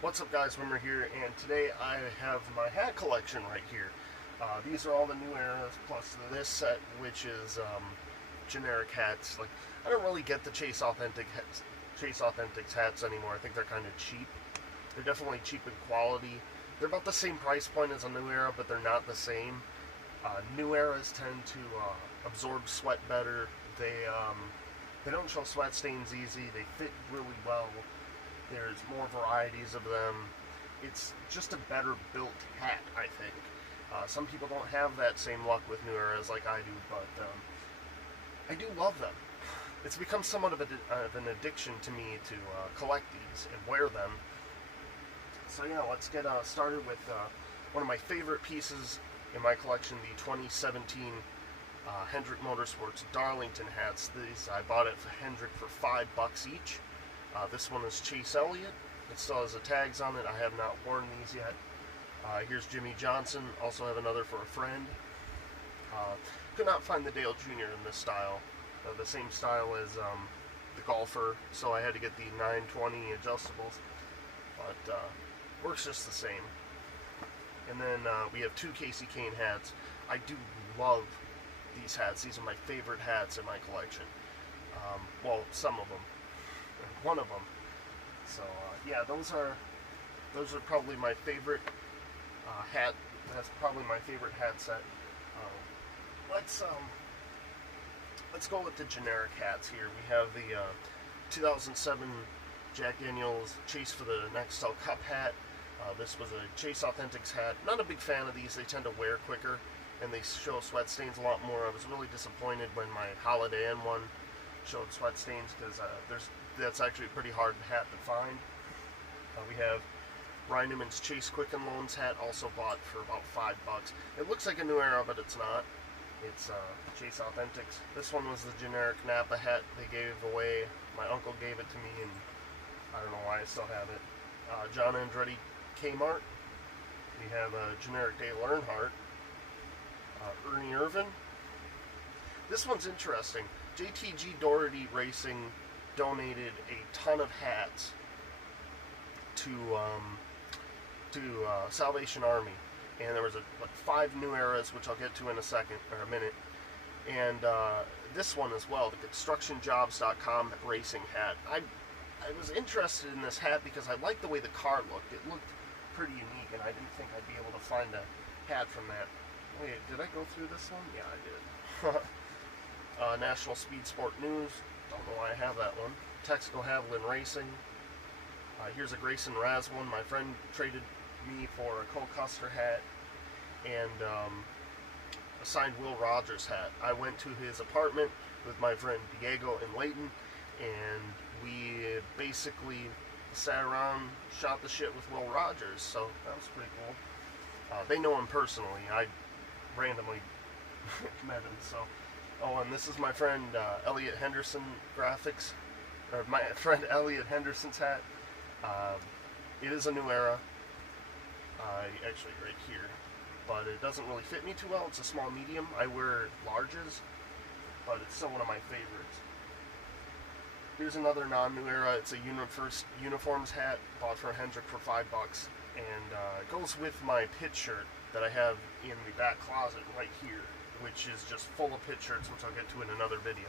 What's up, guys? Wimmer here, and today I have my hat collection right here. These are all the new eras, plus this set, which is generic hats. Like, I don't really get the Chase Authentics hats anymore. I think they're kind of cheap. They're definitely cheap in quality. They're about the same price point as a new era, but they're not the same. New eras tend to absorb sweat better. They don't show sweat stains easy. They fit really well. There's more varieties of them. It's just a better built hat, I think. Some people don't have that same luck with new eras like I do, but I do love them. It's become somewhat of an addiction to me to collect these and wear them. So yeah, let's get started with one of my favorite pieces in my collection, the 2017 Hendrick Motorsports Darlington hats. These I bought it for Hendrick for $5 each. This one is Chase Elliott. It still has the tags on it. I have not worn these yet. Here's Jimmy Johnson. Also have another for a friend. Could not find the Dale Jr. in this style. The same style as the Golfer, so I had to get the 920 adjustables. But works just the same. And then we have two Casey Kane hats. I do love these hats. These are my favorite hats in my collection. Well, some of them. One of them. So yeah, those are probably my favorite hat. That's probably my favorite hat set. Let's go with the generic hats here. We have the 2007 Jack Daniels Chase for the Nextel Cup hat. This was a Chase Authentics hat. Not a big fan of these. They tend to wear quicker and they show sweat stains a lot more. I was really disappointed when my Holiday Inn one showed sweat stains because that's actually a pretty hard hat to find. We have Ryan Newman's Chase Quicken Loans hat, also bought for about $5. It looks like a new era, but it's not. It's Chase Authentics. This one was the generic Napa hat they gave away. My uncle gave it to me, and I don't know why I still have it. John Andretti Kmart. We have generic Dale Earnhardt. Ernie Irvan. This one's interesting. JTG Doherty Racing donated a ton of hats to Salvation Army, and there was like 5 new eras, which I'll get to in a minute, and this one as well, the ConstructionJobs.com racing hat. I was interested in this hat because I liked the way the car looked. It looked pretty unique, and I didn't think I'd be able to find a hat from that. Wait, did I go through this one? Yeah, I did. National Speed Sport News. Don't know why I have that one. Texaco Haviland Racing. Here's a Grayson Raz one. My friend traded me for a Cole Custer hat and a signed Will Rogers hat. I went to his apartment with my friend Diego and Layton, and we basically sat around, shot the shit with Will Rogers, so that was pretty cool. They know him personally. I randomly met him, so. Oh, and this is my friend Elliot Henderson graphics, or my friend Elliot Henderson's hat. It is a new era, actually right here, but it doesn't really fit me too well. It's a small medium. I wear larges, but it's still one of my favorites. Here's another non-new era. It's a uniforms hat, bought for Hendrick for $5, and it goes with my pit shirt that I have in the back closet right here, which is just full of pit shirts, which I'll get to in another video.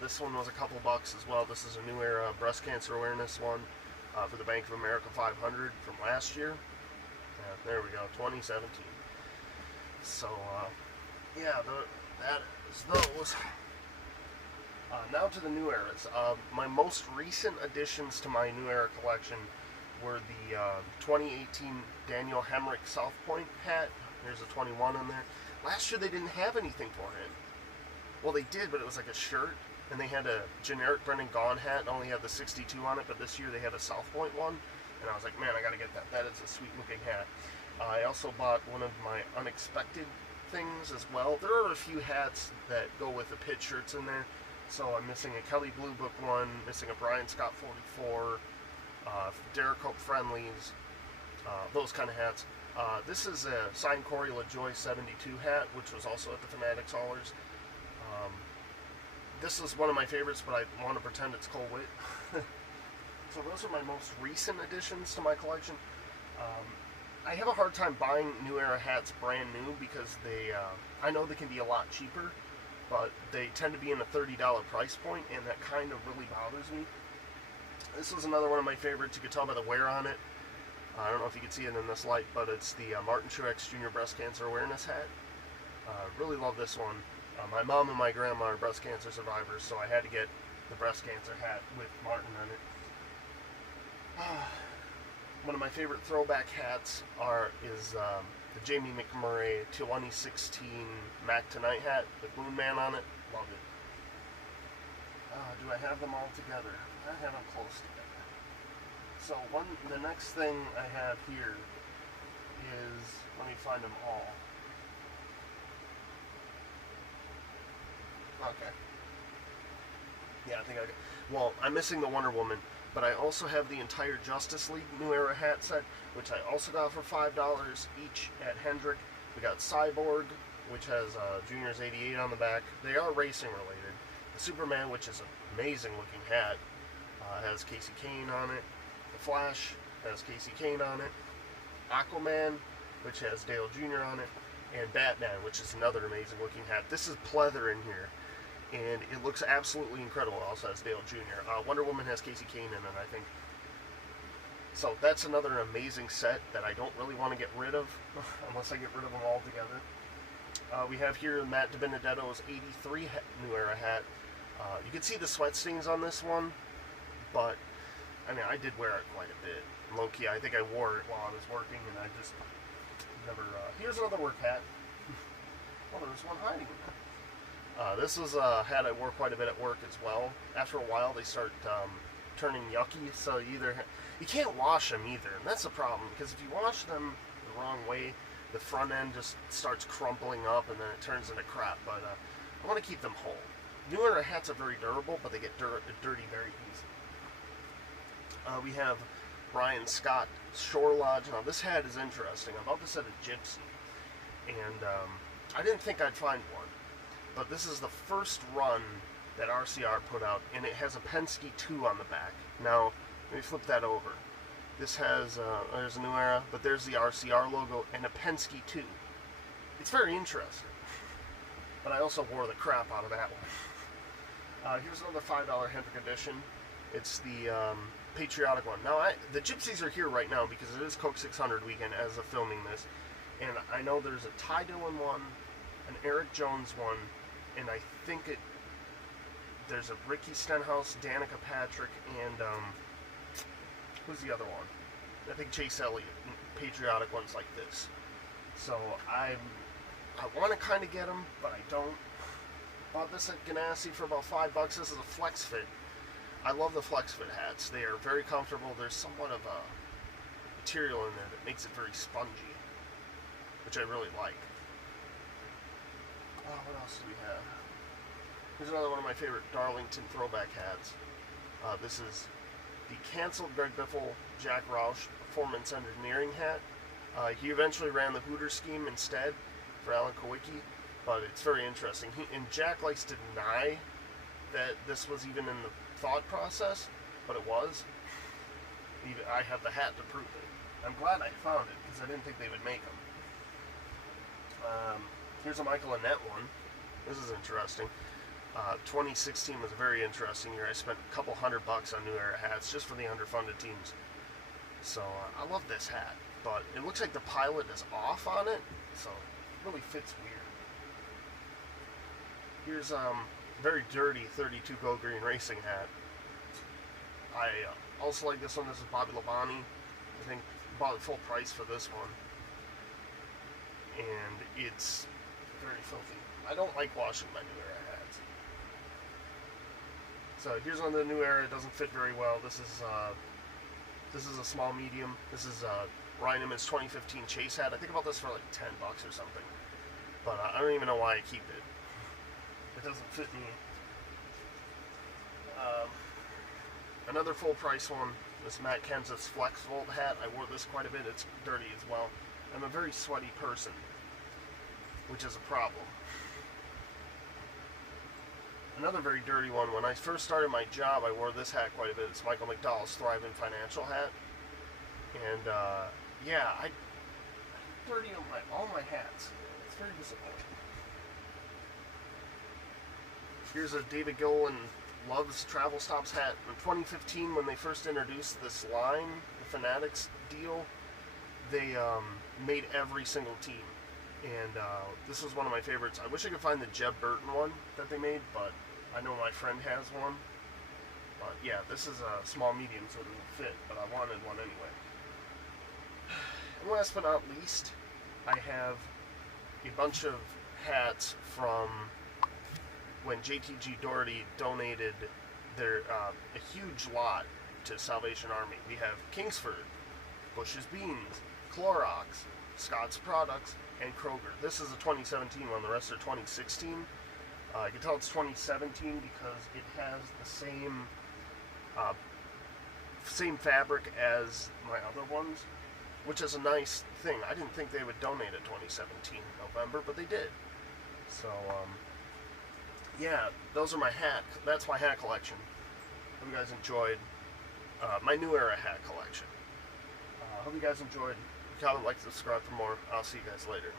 This one was a couple bucks as well. This is a new era breast cancer awareness one for the Bank of America 500 from last year. There we go, 2017. So, yeah, that is those. Now to the new eras. My most recent additions to my new era collection were the 2018 Daniel Hemrick South Point hat. There's a 21 on there. Last year they didn't have anything for him. Well, they did, but it was like a shirt, and they had a generic Brendan Gaughan hat, and only had the 62 on it, but this year they had a South Point one, and I was like, man, I gotta get that. That is a sweet-looking hat. I also bought one of my unexpected things as well. There are a few hats that go with the pit shirts in there, so I'm missing a Kelly Blue Book one, missing a Brian Scott 44, Derek Hope Friendlies, those kind of hats. This is a signed Corey LaJoie 72 hat, which was also at the Fanatics Allers. This is one of my favorites, but I want to pretend it's Cole Witt. So those are my most recent additions to my collection. I have a hard time buying New Era hats brand new because I know they can be a lot cheaper, but they tend to be in a $30 price point, and that kind of really bothers me. This was another one of my favorites. You could tell by the wear on it. I don't know if you can see it in this light, but it's the Martin Truex Jr. Breast Cancer Awareness hat. Really love this one. My mom and my grandma are breast cancer survivors, so I had to get the breast cancer hat with Martin on it. One of my favorite throwback hats is the Jamie McMurray 2016 Mac Tonight hat with Moon Man on it. Love it. Do I have them all together? I have them close together. So the next thing I have here is, let me find them all. Okay. Yeah, I think I got. Well, I'm missing the Wonder Woman, but I also have the entire Justice League New Era hat set, which I also got for $5 each at Hendrick. We got Cyborg, which has Junior's 88 on the back. They are racing related. The Superman, which is an amazing looking hat, has Casey Kane on it. The Flash has Casey Kane on it. Aquaman, which has Dale Jr. on it. And Batman, which is another amazing looking hat. This is pleather in here, and it looks absolutely incredible. It also has Dale Jr. Wonder Woman has Casey Kane in it, I think. So that's another amazing set that I don't really want to get rid of, unless I get rid of them all together. We have here Matt DiBenedetto's 83 New Era hat. You can see the sweat stains on this one, but I mean, I did wear it quite a bit. Low-key, I think I wore it while I was working, and I just never... here's another work hat. Oh, there's one hiding in there. This is a hat I wore quite a bit at work as well. After a while, they start turning yucky, so you can't wash them either, and that's the problem, because if you wash them the wrong way, the front end just starts crumpling up, and then it turns into crap, but I want to keep them whole. New Era hats are very durable, but they get dirty very easy. We have Brian Scott Shore Lodge. Now, this hat is interesting. I bought this at a Gypsy, and I didn't think I'd find one, but this is the first run that RCR put out, and it has a Penske 2 on the back. Now, let me flip that over. This has, there's a New Era, but there's the RCR logo and a Penske 2. It's very interesting, but I also wore the crap out of that one. Here's another $5 Hendrick edition. It's the patriotic one. Now, the Gypsies are here right now because it is Coke 600 weekend as of filming this, and I know there's a Ty Dillon one, an Eric Jones one, and I think there's a Ricky Stenhouse, Danica Patrick, and who's the other one? I think Chase Elliott. Patriotic ones like this. So I want to kind of get them, but I don't. Bought this at Ganassi for about $5. This is a Flex Fit. I love the Flex Fit hats. They are very comfortable. There's somewhat of a material in there that makes it very spongy, which I really like. What else do we have? Here's another one of my favorite Darlington throwback hats. This is the canceled Greg Biffle Jack Roush Performance Engineering hat. He eventually ran the Hooters scheme instead for Alan Kowicki, but it's very interesting. And Jack likes to deny that this was even in the thought process, but it was. I have the hat to prove it. I'm glad I found it because I didn't think they would make them. Here's a Michael Annette one. This is interesting. 2016 was a very interesting year. I spent a couple $100 on New Era hats just for the underfunded teams. So I love this hat, but it looks like the pilot is off on it, so it really fits weird. Here's very dirty 32 Go Green Racing hat. I also like this one. This is Bobby Labonte. I think bought full price for this one, and it's very filthy. I don't like washing my New Era hats. So here's one of the New Era. It doesn't fit very well. This is a small medium. This is Ryan Emmons 2015 Chase hat. I think I bought this for like $10 or something, but I don't even know why I keep it. It doesn't fit me. Another full price one, this Matt Kenseth's Flex Volt hat. I wore this quite a bit. It's dirty as well. I'm a very sweaty person, which is a problem. another very dirty one. When I first started my job, I wore this hat quite a bit. It's Michael McDowell's Thriving Financial hat. And yeah, I dirty on all my hats. It's very disappointing. Here's a David Gilliland Loves Travel Stops hat. In 2015, when they first introduced this line, the Fanatics deal, they made every single team. And this was one of my favorites. I wish I could find the Jeb Burton one that they made, but I know my friend has one. But yeah, this is a small medium, so it doesn't fit, but I wanted one anyway. And last but not least, I have a bunch of hats from when JTG Doherty donated their a huge lot to Salvation Army. We have Kingsford, Bush's Beans, Clorox, Scott's Products, and Kroger. This is a 2017 one. The rest are 2016. You can tell it's 2017 because it has the same fabric as my other ones, which is a nice thing. I didn't think they would donate it 2017 November, but they did. So yeah, those are my hat. That's my hat collection. Hope you guys enjoyed my new era hat collection. Hope you guys enjoyed. Comment, like, subscribe for more. I'll see you guys later.